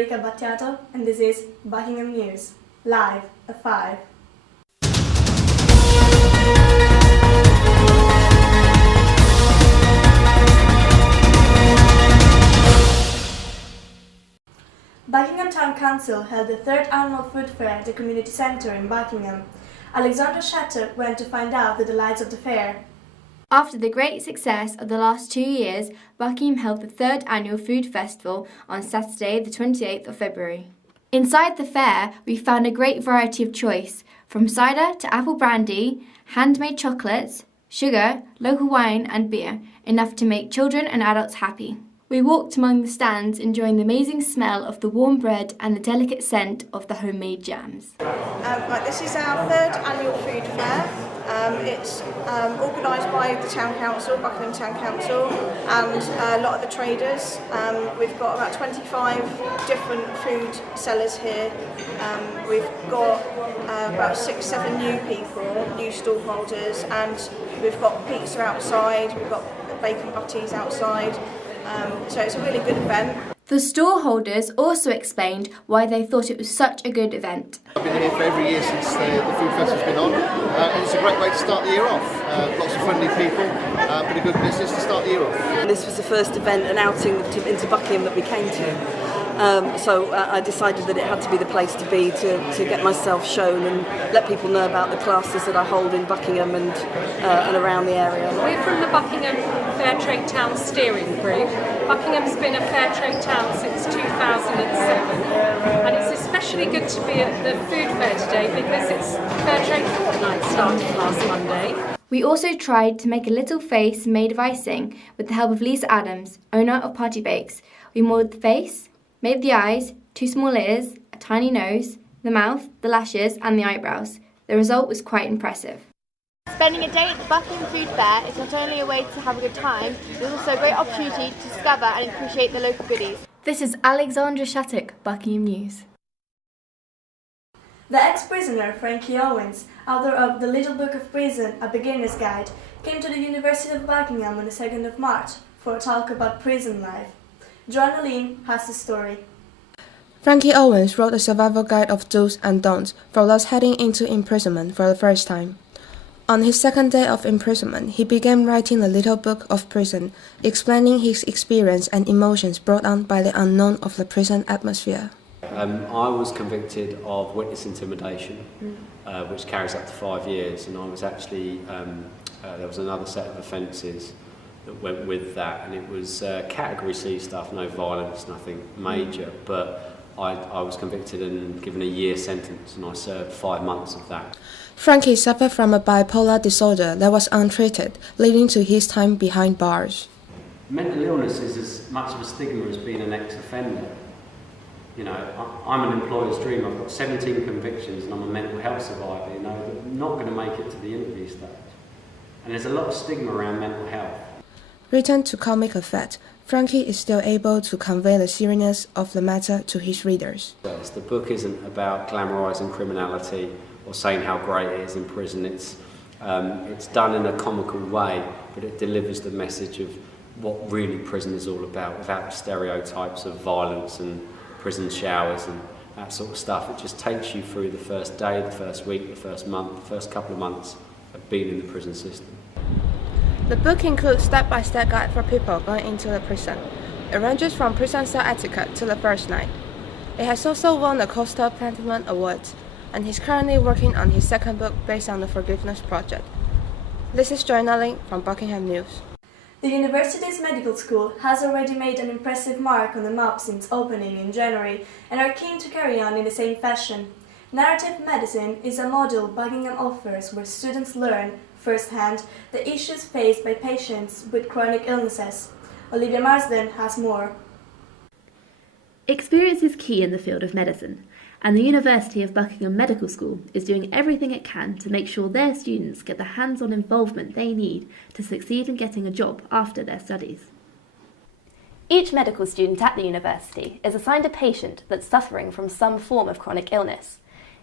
Federica Battiato, and this is Buckingham News, live at 5. Buckingham Town Council held the third annual food fair at the community centre in Buckingham. Alexandra Shattuck went to find out the delights of the fair. After the great success of the last 2 years, Buckingham held the third annual food festival on Saturday, the 28th of February. Inside the fair, we found a great variety of choice, from cider to apple brandy, handmade chocolates, sugar, local wine and beer, enough to make children and adults happy. We walked among the stands, enjoying the amazing smell of the warm bread and the delicate scent of the homemade jams. This is our third annual food fair. It's organised by the Town Council, Buckingham Town Council, and a lot of the traders. We've got about 25 different food sellers here. We've got about 6-7 new people, new stall holders, and we've got pizza outside, we've got bacon butties outside. So it's a really good event. The stall holders also explained why they thought it was such a good event. I've been here for every year since the food festival's been on, and it's a great way to start the year off. Lots of friendly people, but a good business to start the year off. This was the first event and outing into Buckingham that we came to. So I decided that it had to be the place to be to get myself shown and let people know about the classes that I hold in Buckingham and around the area. We're from the Buckingham Fair Trade Town Steering Group. Buckingham's been a fair trade town since 2007, and it's especially good to be at the food fair today because it's Fair Trade Fortnight started last Monday. We also tried to make a little face made of icing with the help of Lisa Adams, owner of Party Bakes. We modelled the face, made the eyes, 2 small ears, a tiny nose, the mouth, the lashes and the eyebrows. The result was quite impressive. Spending a day at the Buckingham Food Fair is not only a way to have a good time, but it's also a great opportunity to discover and appreciate the local goodies. This is Alexandra Shattuck, Buckingham News. The ex-prisoner Frankie Owens, author of The Little Book of Prison, A Beginner's Guide, came to the University of Buckingham on the 2nd of March for a talk about prison life. Joanna Lynn has the story. Frankie Owens wrote a survival guide of do's and don'ts for those heading into imprisonment for the first time. On his second day of imprisonment, he began writing the Little Book of Prison, explaining his experience and emotions brought on by the unknown of the prison atmosphere. I was convicted of witness intimidation, which carries up to 5 years, and I was actually, there was another set of offences that went with that, and it was category C stuff, no violence, nothing major, but I was convicted and given a year sentence, and I served 5 months of that. Frankie suffered from a bipolar disorder that was untreated, leading to his time behind bars. Mental illness is as much of a stigma as being an ex-offender. You know, I'm an employer's dream. I've got 17 convictions and I'm a mental health survivor. You know, I'm not going to make it to the interview stage. And there's a lot of stigma around mental health. Written to comic effect, Frankie is still able to convey the seriousness of the matter to his readers. The book isn't about glamorising criminality or saying how great it is in prison. It's done in a comical way, but it delivers the message of what really prison is all about, without the stereotypes of violence and prison showers and that sort of stuff. It just takes you through the first day, the first week, the first month, the first couple of months of being in the prison system. The book includes step-by-step guide for people going into the prison. It ranges from prison cell etiquette to the first night. It has also won the Coastal Platinum Award, and he's currently working on his second book based on the Forgiveness Project. This is Joanna Lynn from Buckingham News. The university's medical school has already made an impressive mark on the map since opening in January and are keen to carry on in the same fashion. Narrative medicine is a model Buckingham offers where students learn firsthand the issues faced by patients with chronic illnesses. Olivia Marsden has more. Experience is key in the field of medicine, and the University of Buckingham Medical School is doing everything it can to make sure their students get the hands-on involvement they need to succeed in getting a job after their studies. Each medical student at the university is assigned a patient that's suffering from some form of chronic illness.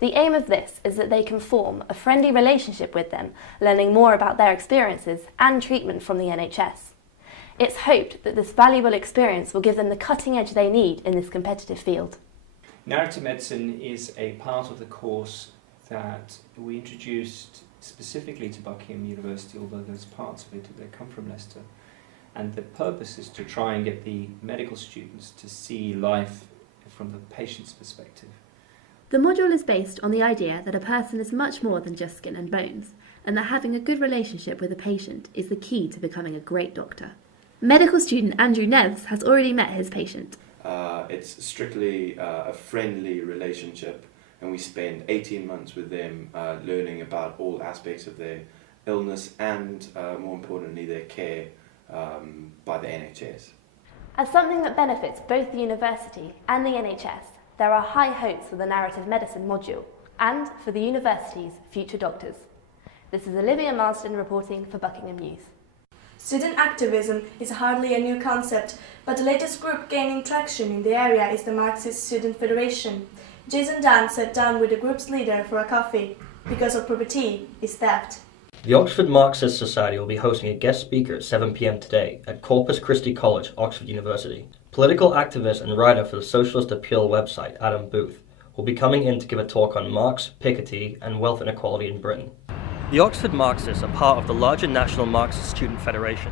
The aim of this is that they can form a friendly relationship with them, learning more about their experiences and treatment from the NHS. It's hoped that this valuable experience will give them the cutting edge they need in this competitive field. Narrative medicine is a part of the course that we introduced specifically to Buckingham University, although there's parts of it that come from Leicester. And the purpose is to try and get the medical students to see life from the patient's perspective. The module is based on the idea that a person is much more than just skin and bones, and that having a good relationship with a patient is the key to becoming a great doctor. Medical student Andrew Neves has already met his patient. It's strictly a friendly relationship, and we spend 18 months with them learning about all aspects of their illness and, more importantly, their care by the NHS. As something that benefits both the university and the NHS, there are high hopes for the narrative medicine module and for the university's future doctors. This is Olivia Marsden reporting for Buckingham News. Student activism is hardly a new concept, but the latest group gaining traction in the area is the Marxist Student Federation. Jason Dunn sat down with the group's leader for a coffee, because of property is theft. The Oxford Marxist Society will be hosting a guest speaker at 7 p.m. today at Corpus Christi College, Oxford University. Political activist and writer for the Socialist Appeal website, Adam Booth, will be coming in to give a talk on Marx, Piketty and wealth inequality in Britain. The Oxford Marxists are part of the larger National Marxist Student Federation,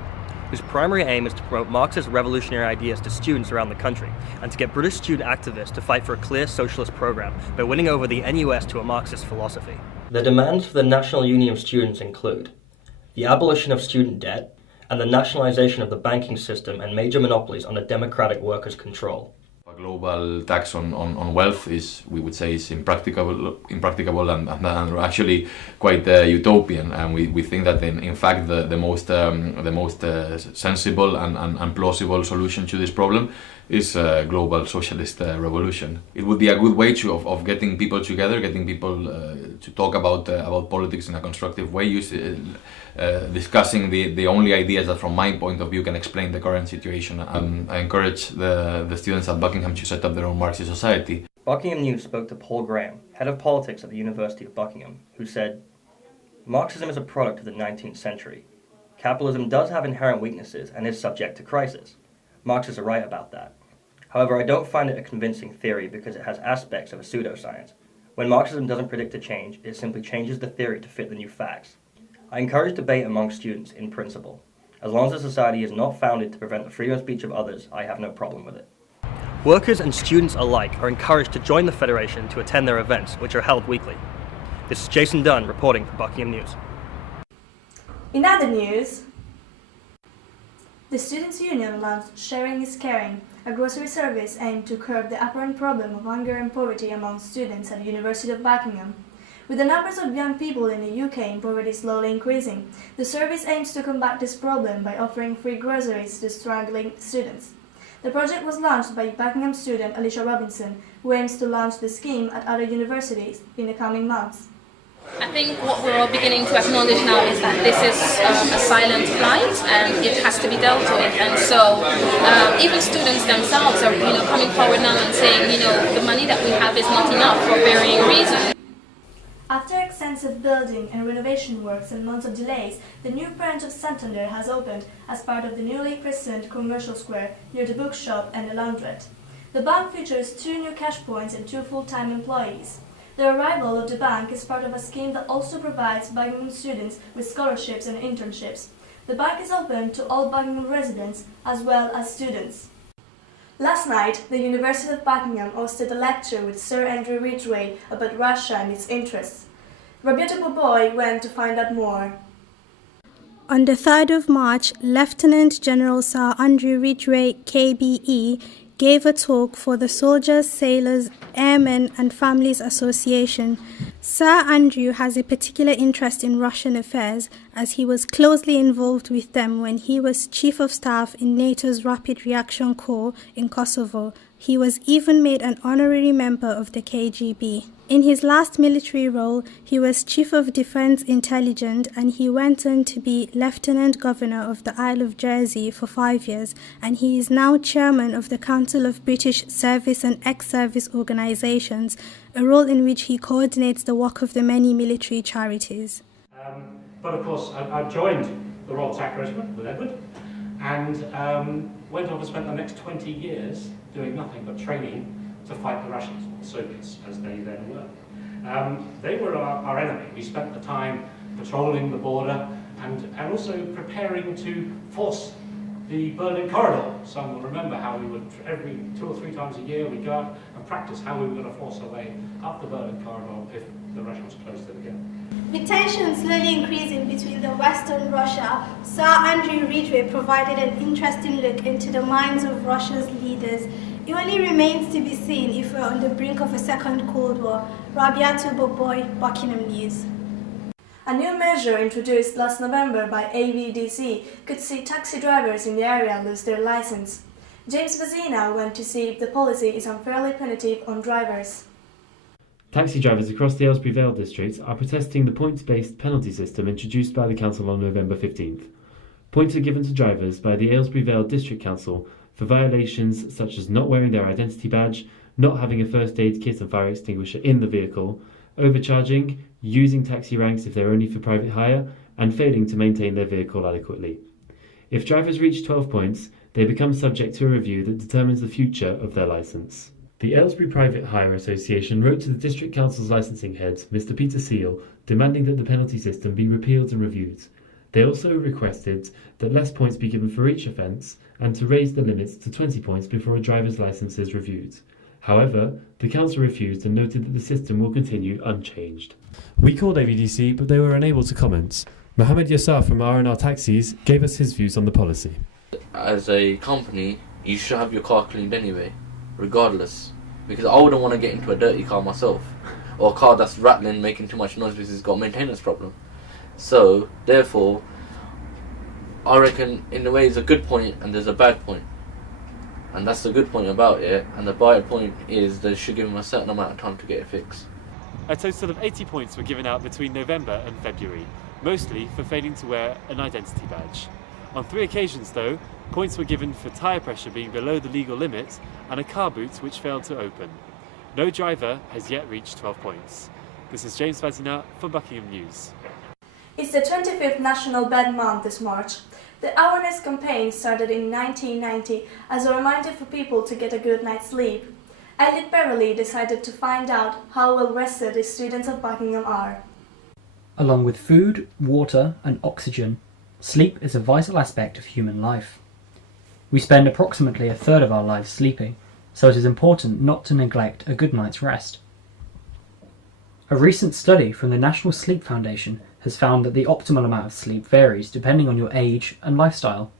whose primary aim is to promote Marxist revolutionary ideas to students around the country and to get British student activists to fight for a clear socialist program by winning over the NUS to a Marxist philosophy. The demands for the National Union of Students include the abolition of student debt and the nationalisation of the banking system and major monopolies under democratic workers' control. A global tax on wealth is, we would say, is impracticable and actually quite utopian. And we think that in fact the most sensible and plausible solution to this problem is a global socialist revolution. It would be a good way of getting people together, getting people to talk about politics in a constructive way, discussing the only ideas that from my point of view can explain the current situation. I encourage the students at Buckingham to set up their own Marxist society. Buckingham News spoke to Paul Graham, head of politics at the University of Buckingham, who said, "Marxism is a product of the 19th century. Capitalism does have inherent weaknesses and is subject to crisis. Marxists are right about that. However, I don't find it a convincing theory because it has aspects of a pseudoscience. When Marxism doesn't predict a change, it simply changes the theory to fit the new facts. I encourage debate among students in principle. As long as the society is not founded to prevent the freedom of speech of others, I have no problem with it." Workers and students alike are encouraged to join the Federation to attend their events, which are held weekly. This is Jason Dunn reporting for Buckingham News. In other news, the Students' Union launched Sharing is Caring, a grocery service aimed to curb the apparent problem of hunger and poverty among students at the University of Buckingham. With the numbers of young people in the UK in poverty slowly increasing, the service aims to combat this problem by offering free groceries to struggling students. The project was launched by Buckingham student Alicia Robinson, who aims to launch the scheme at other universities in the coming months. I think what we're all beginning to acknowledge now is that this is a silent plight and it has to be dealt with. And so even students themselves are coming forward now and saying, the money that we have is not enough for varying reasons. After extensive building and renovation works and months of delays, the new branch of Santander has opened as part of the newly christened commercial square near the bookshop and the laundrette. The bank features 2 new cash points and 2 full-time employees. The arrival of the bank is part of a scheme that also provides Buckingham students with scholarships and internships. The bank is open to all Buckingham residents as well as students. Last night, the University of Buckingham hosted a lecture with Sir Andrew Ridgeway about Russia and its interests. Roberto Popoy went to find out more. On the 3rd of March, Lieutenant General Sir Andrew Ridgeway, KBE, gave a talk for the Soldiers, Sailors, Airmen and Families Association. Sir Andrew has a particular interest in Russian affairs as he was closely involved with them when he was Chief of Staff in NATO's Rapid Reaction Corps in Kosovo. He was even made an honorary member of the KGB. In his last military role, he was Chief of Defence Intelligence and he went on to be Lieutenant Governor of the Isle of Jersey for 5 years, and he is now Chairman of the Council of British Service and Ex-Service Organisations, a role in which he coordinates the work of the many military charities. But of course, I've joined the Royal Tack Regiment with Edward, and went off and spent the next 20 years doing nothing but training to fight the Russians, the Soviets, as they then were. They were our enemy. We spent the time patrolling the border and also preparing to force the Berlin corridor. Some will remember how we would, every 2 or 3 times a year, we'd go out and practice how we were going to force our way up the Berlin corridor if the Russians closed it again. With tensions slowly increasing between the Western Russia, Sir Andrew Ridgeway provided an interesting look into the minds of Russia's leaders. It only remains to be seen if we're on the brink of a second Cold War. Rabiatu Boboy, Buckingham News. A new measure introduced last November by AVDC could see taxi drivers in the area lose their license. James Vazina went to see if the policy is unfairly punitive on drivers. Taxi drivers across the Aylesbury Vale district are protesting the points-based penalty system introduced by the council on November 15th. Points are given to drivers by the Aylesbury Vale District Council for violations such as not wearing their identity badge, not having a first aid kit and fire extinguisher in the vehicle, overcharging, using taxi ranks if they're only for private hire, and failing to maintain their vehicle adequately. If drivers reach 12 points, they become subject to a review that determines the future of their licence. The Aylesbury Private Hire Association wrote to the District Council's licensing head, Mr Peter Seal, demanding that the penalty system be repealed and reviewed. They also requested that less points be given for each offence and to raise the limits to 20 points before a driver's licence is reviewed. However, the council refused and noted that the system will continue unchanged. We called AVDC, but they were unable to comment. Mohammed Yassar from R&R Taxis gave us his views on the policy. As a company, you should have your car cleaned anyway, regardless. Because I wouldn't want to get into a dirty car myself, or a car that's rattling, making too much noise because it's got a maintenance problem. So, therefore, I reckon in a way it's a good point and there's a bad point. And that's the good point about it, and the bad point is they should give them a certain amount of time to get it fixed. A total of 80 points were given out between November and February, mostly for failing to wear an identity badge. On 3 occasions though, points were given for tyre pressure being below the legal limit and a car boot which failed to open. No driver has yet reached 12 points. This is James Vazina for Buckingham News. It's the 25th National Bed Month this March. The awareness campaign started in 1990 as a reminder for people to get a good night's sleep. Elliot Beverley decided to find out how well rested the students of Buckingham are. Along with food, water and oxygen, sleep is a vital aspect of human life. We spend approximately a third of our lives sleeping, so it is important not to neglect a good night's rest. A recent study from the National Sleep Foundation has found that the optimal amount of sleep varies depending on your age and lifestyle.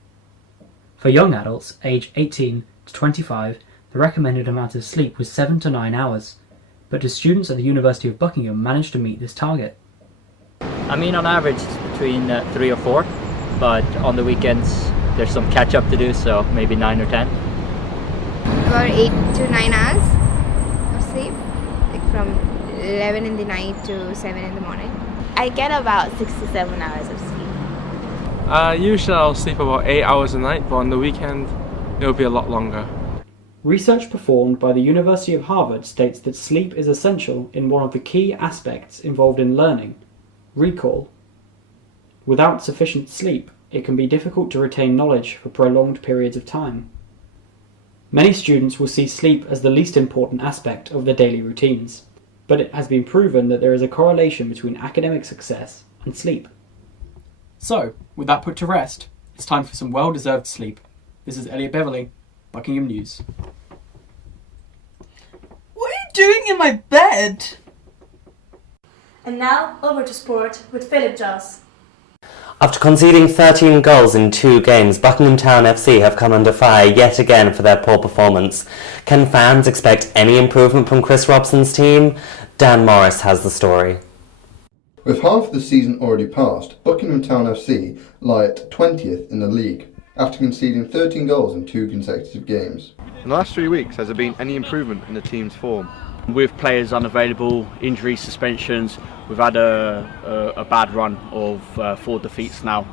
For young adults aged 18 to 25, the recommended amount of sleep was 7 to 9 hours, but the students at the University of Buckingham managed to meet this target. I mean, on average it's between 3 or 4, but on the weekends there's some catch up to do, so maybe 9 or 10. About 8 to 9 hours of sleep, like from 11 in the night to 7 in the morning. I get about 6 to 7 hours of sleep. Usually I'll sleep about 8 hours a night, but on the weekend it'll be a lot longer. Research performed by the University of Harvard states that sleep is essential in one of the key aspects involved in learning, recall. Without sufficient sleep, it can be difficult to retain knowledge for prolonged periods of time. Many students will see sleep as the least important aspect of their daily routines, but it has been proven that there is a correlation between academic success and sleep. So, with that put to rest, it's time for some well-deserved sleep. This is Elliot Beverley, Buckingham News. What are you doing in my bed? And now, over to sport with Philip Joss. After conceding 13 goals in 2 games, Buckingham Town FC have come under fire yet again for their poor performance. Can fans expect any improvement from Chris Robson's team? Dan Morris has the story. With half of the season already passed, Buckingham Town FC lie at 20th in the league, after conceding 13 goals in 2 consecutive games. In the last 3 weeks, has there been any improvement in the team's form? With players unavailable, injuries, suspensions, we've had a bad run of 4 defeats now,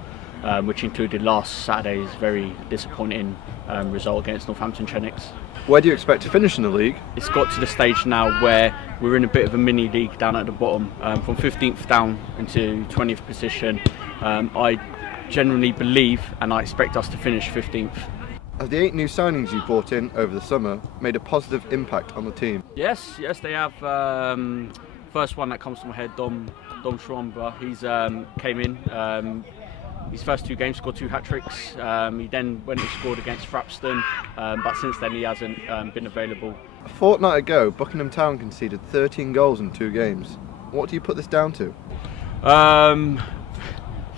which included last Saturday's very disappointing result against Northampton Chennicks. Where do you expect to finish in the league? It's got to the stage now where we're in a bit of a mini league down at the bottom, from 15th down into 20th position. I genuinely believe and I expect us to finish 15th. Have the 8 new signings you brought in over the summer made a positive impact on the team? Yes, they have. First one that comes to my head, Dom Schwamba. He's came in. His first 2 games scored 2 hat-tricks. He then went and scored against Frapston, but since then he hasn't been available. A fortnight ago, Buckingham Town conceded 13 goals in 2 games. What do you put this down to? If I'm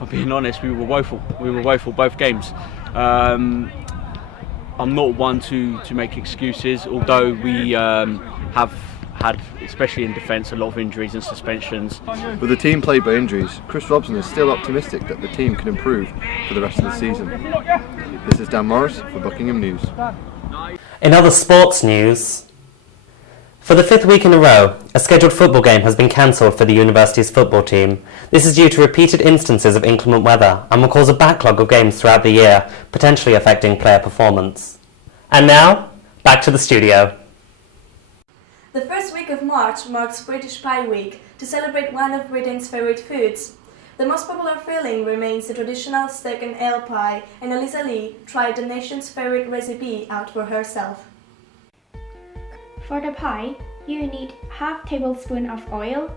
being honest, we were woeful. We were woeful both games. I'm not one to make excuses, although we have had, especially in defence, a lot of injuries and suspensions. With the team plagued by injuries, Chris Robson is still optimistic that the team can improve for the rest of the season. This is Dan Morris for Buckingham News. In other sports news, for the 5th week in a row, a scheduled football game has been cancelled for the university's football team. This is due to repeated instances of inclement weather and will cause a backlog of games throughout the year, potentially affecting player performance. And now, back to the studio. The first week of March marks British Pie Week to celebrate one of Britain's favourite foods. The most popular filling remains the traditional steak and ale pie, and Elisa Lee tried the nation's favourite recipe out for herself. For the pie, you need half tablespoon of oil,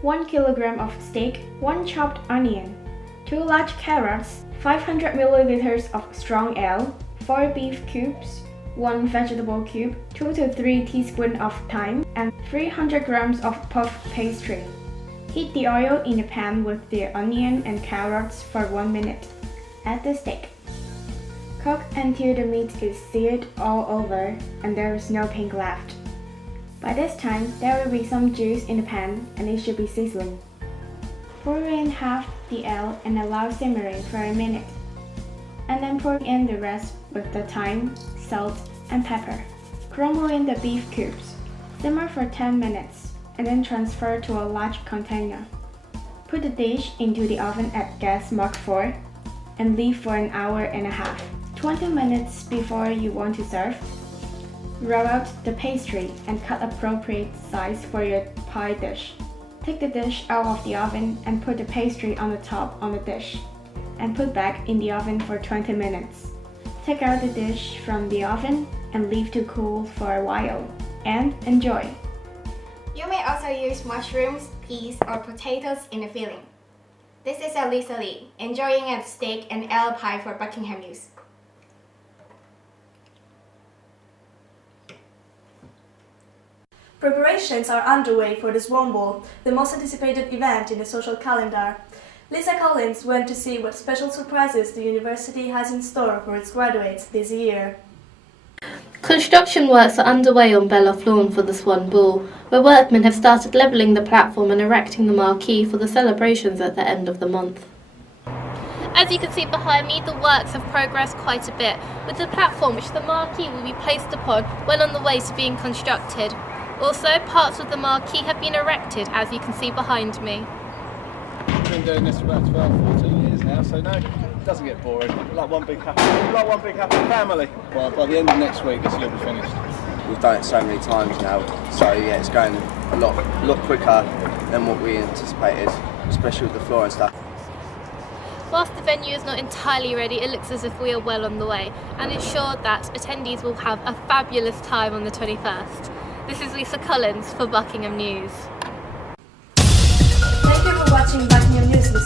1 kilogram of steak, 1 chopped onion, 2 large carrots, 500 milliliters of strong ale, 4 beef cubes, 1 vegetable cube, 2 to 3 teaspoons of thyme, and 300 grams of puff pastry. Heat the oil in a pan with the onion and carrots for 1 minute. Add the steak. Cook until the meat is seared all over and there is no pink left. By this time, there will be some juice in the pan and it should be sizzling. Pour in half the ale and allow simmering for a minute. And then pour in the rest with the thyme, salt, and pepper. Crumble in the beef cubes. Simmer for 10 minutes and then transfer to a large container. Put the dish into the oven at gas mark 4 and leave for an hour and a half. 20 minutes before you want to serve, roll out the pastry and cut appropriate size for your pie dish. Take the dish out of the oven and put the pastry on the top on the dish, and put back in the oven for 20 minutes. Take out the dish from the oven and leave to cool for a while, and enjoy. You may also use mushrooms, peas, or potatoes in the filling. This is Elisa Lee, enjoying a steak and ale pie for Buckingham News. Preparations are underway for the Swan Ball, the most anticipated event in the social calendar. Lisa Collins went to see what special surprises the university has in store for its graduates this year. Construction works are underway on Bella Lawn for the Swan Ball, where workmen have started levelling the platform and erecting the marquee for the celebrations at the end of the month. As you can see behind me, the works have progressed quite a bit, with the platform which the marquee will be placed upon well on the way to being constructed. Also, parts of the marquee have been erected, as you can see behind me. I've been doing this for about 12, 14 years now, so no, it doesn't get boring. We're like one big happy family. Well, by the end of next week, this will be finished. We've done it so many times now, so yeah, it's going a lot quicker than what we anticipated, especially with the floor and stuff. Whilst the venue is not entirely ready, it looks as if we are well on the way, and ensured that attendees will have a fabulous time on the 21st. This is Lisa Collins for Buckingham News. Thank you for watching Buckingham News this